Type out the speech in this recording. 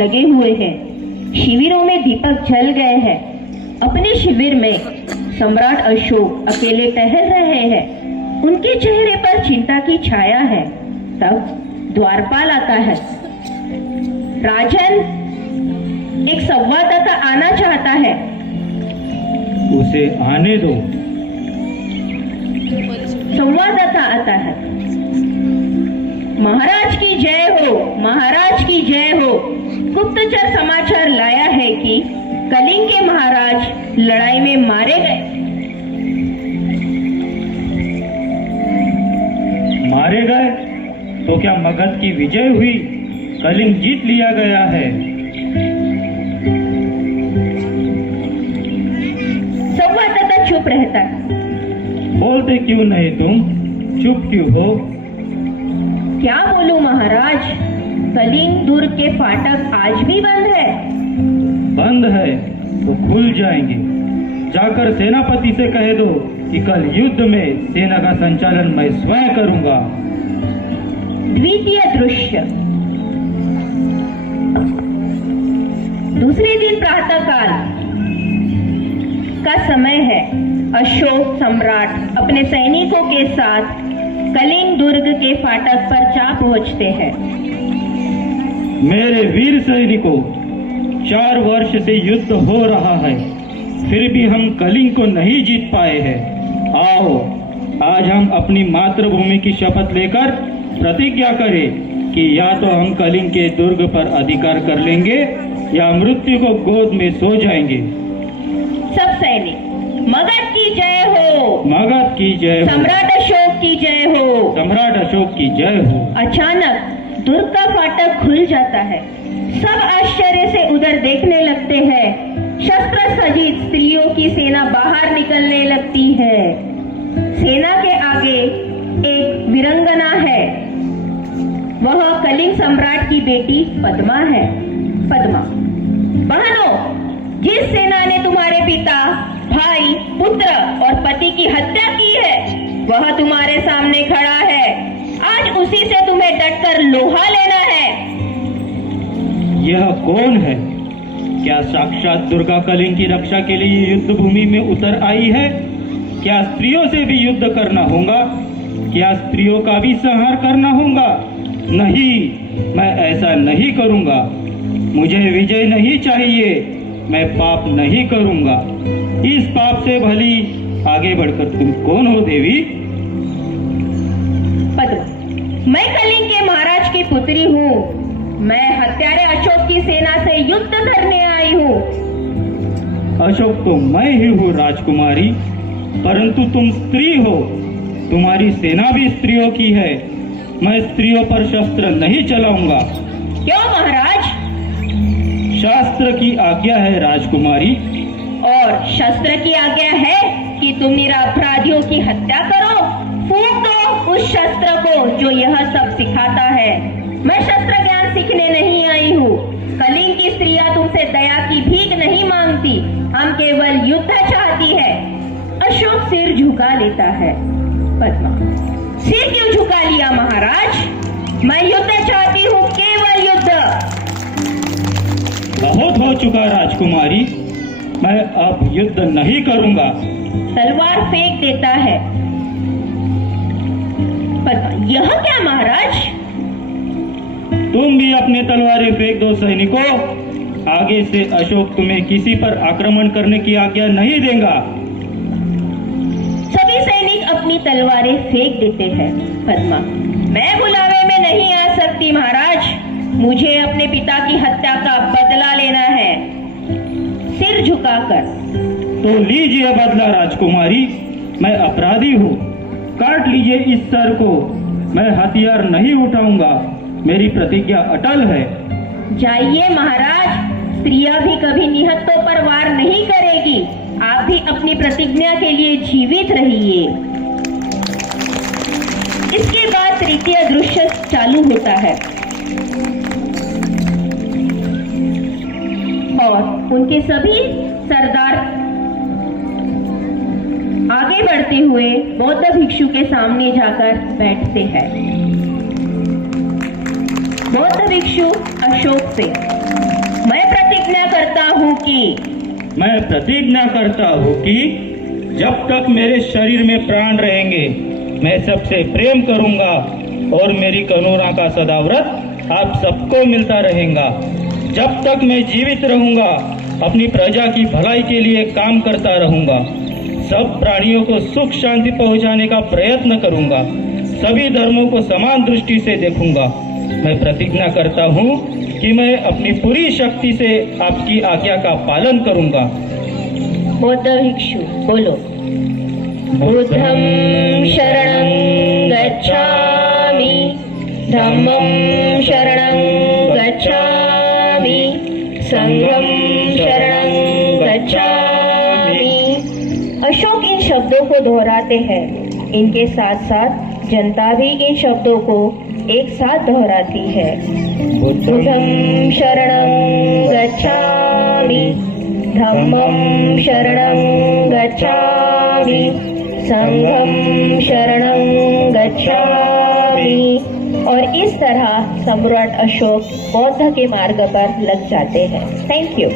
लगे हुए हैं। शिविरों में दीपक जल गए हैं। अपने शिविर में सम्राट अशोक अकेले टहल रहे हैं। उनके चेहरे पर चिंता की छाया है। तब द्वारपाल आता है। राजन, एक संवाददाता आना चाहता है। उसे आने दो। संवाददाता आता है। महाराज की जय हो, महाराज की जय हो। गुप्तचर समाचार लाया है कि कलिंग के महाराज लड़ाई में मारे गए। मारे गए? तो क्या मगध की विजय हुई? कलिंग जीत लिया गया है? संवाददाता चुप रहता है। बोलते क्यों नहीं तुम? चुप क्यों हो? क्या बोलूं महाराज, कलिंग दुर्ग के फाटक आज भी बंद है। बंद है तो खुल जाएंगे। जाकर सेनापति से कह दो कि कल युद्ध में सेना का संचालन मैं स्वयं करूंगा। द्वितीय दृश्य। दूसरे दिन प्रातःकाल का समय है। अशोक सम्राट अपने सैनिकों के साथ कलिंग दुर्ग के फाटक पर जा पहुंचते हैं। मेरे वीर सैनिकों, 4 वर्ष से युद्ध हो रहा है, फिर भी हम कलिंग को नहीं जीत पाए हैं। आओ, आज हम अपनी मातृभूमि की शपथ लेकर प्रतिज्ञा करें कि या तो हम कलिंग के दुर्ग पर अधिकार कर लेंगे या मृत्यु को गोद में सो जाएंगे। सब सैनिक मगध की जय हो, मगध की जय हो, सम्राट अशोक की जय हो, सम्राट अशोक की जय हो। अचानक दुर्ग का फाटक खुल जाता है। सब आश्चर्य से उधर देखने लगते हैं। शस्त्र सज्जित स्त्रियों की सेना बाहर निकलने लगती है। सेना के आगे एक वीरंगना है। वह कलिंग सम्राट की बेटी पद्मा है। पद्मा, बहनों, जिस सेना ने तुम्हारे पिता, भाई, पुत्र और पति की हत्या की है, वह तुम्हारे सामने खड़ा है। आज उसी से तुम्हें डटकर लोहा लेना है। यह कौन है? क्या साक्षात दुर्गा कलिंग की रक्षा के लिए युद्ध भूमि में उतर आई है? क्या स्त्रियों से भी युद्ध करना होगा? क्या स्त्रियों का भी संहार करना होगा? नहीं, मैं ऐसा नहीं करूंगा। मुझे विजय नहीं चाहिए। मैं पाप नहीं करूंगा। इस पाप से भली आगे बढ़कर तुम कौन हो देवी? पद्मा, मैं कलिंग के महाराज की पुत्री हूँ। मैं हत्यारे अशोक की सेना से युद्ध करने आई हूँ। अशोक तो मैं ही हूँ राजकुमारी, परंतु तुम स्त्री हो। तुम्हारी सेना भी स्त्रियों की है। मैं स्त्रियों पर शस्त्र नहीं चलाऊंगा। क्यों महाराज? शास्त्र की आज्ञा है राजकुमारी। और शस्त्र की आज्ञा है कि तुम निरपराधियों की हत्या करो। फूंक दो उस शस्त्र को जो यह सब सिखाता है। मैं शस्त्र ज्ञान सीखने नहीं आई हूँ। कलिंग की स्त्रियां तुमसे दया की भीख नहीं मांगती। हम केवल युद्ध चाहती है। अशोक सिर झुका लेता है। पद्मा, सिर क्यों झुका लिया महाराज? मैं युद्ध चाहती हूँ, केवल युद्ध। बहुत हो चुका राजकुमारी, मैं अब युद्ध नहीं करूंगा। तलवार फेंक देता है। पर यह क्या महाराज? तुम भी अपने तलवारें फेंक दो सैनिकों। आगे से अशोक तुम्हें किसी पर आक्रमण करने की आज्ञा नहीं देगा। सभी सैनिक अपनी तलवारें फेंक देते हैं। पद्मा, मैं बुलावे में नहीं आ सकती महाराज। मुझे अपने पिता की हत्या का बदला लेना है। सिर झुकाकर। तो लीजिए बदला राजकुमारी। मैं अपराधी हूँ। काट लीजिए इस सर को। मैं हथियार नहीं उठाऊंगा। मेरी प्रतिज्ञा अटल है। जाइए महाराज। स्त्रियां भी कभी निहत्तों पर वार नहीं करेगी। आप भी अपनी प्रतिज्ञा के लिए जीवित रहिए। इसके बाद तृतीय दृश्य चालू होता है और उनके सभी सरदार आगे बढ़ते हुए बौद्ध भिक्षु के सामने जाकर बैठते हैं। बौद्ध भिक्षु अशोक से प्रतिज्ञा करता हूँ कि मैं प्रतिज्ञा करता हूँ कि जब तक मेरे शरीर में प्राण रहेंगे मैं सबसे प्रेम करूंगा और मेरी करुणा का सदाव्रत आप सबको मिलता रहेगा। जब तक मैं जीवित रहूंगा अपनी प्रजा की भलाई के लिए काम करता रहूंगा। सब प्राणियों को सुख शांति पहुंचाने का प्रयत्न करूंगा। सभी धर्मों को समान दृष्टि से देखूंगा। मैं प्रतिज्ञा करता हूँ कि मैं अपनी पूरी शक्ति से आपकी आज्ञा का पालन करूंगा। बौद्ध भिक्षु बोलो। बुद्धं शरणं गच्छामि, धम्मं शरणं गच्छामि, संघं शरणं गच्छामि। अशोक इन शब्दों को दोहराते हैं। इनके साथ साथ जनता भी इन शब्दों को एक साथ दोहराती है। बुद्धं शरणं गच्छामि, धम्मं शरणं गच्छामि, संघं शरणं गच्छामि। और इस तरह सम्राट अशोक बौद्ध के मार्ग पर लग जाते हैं। Thank you.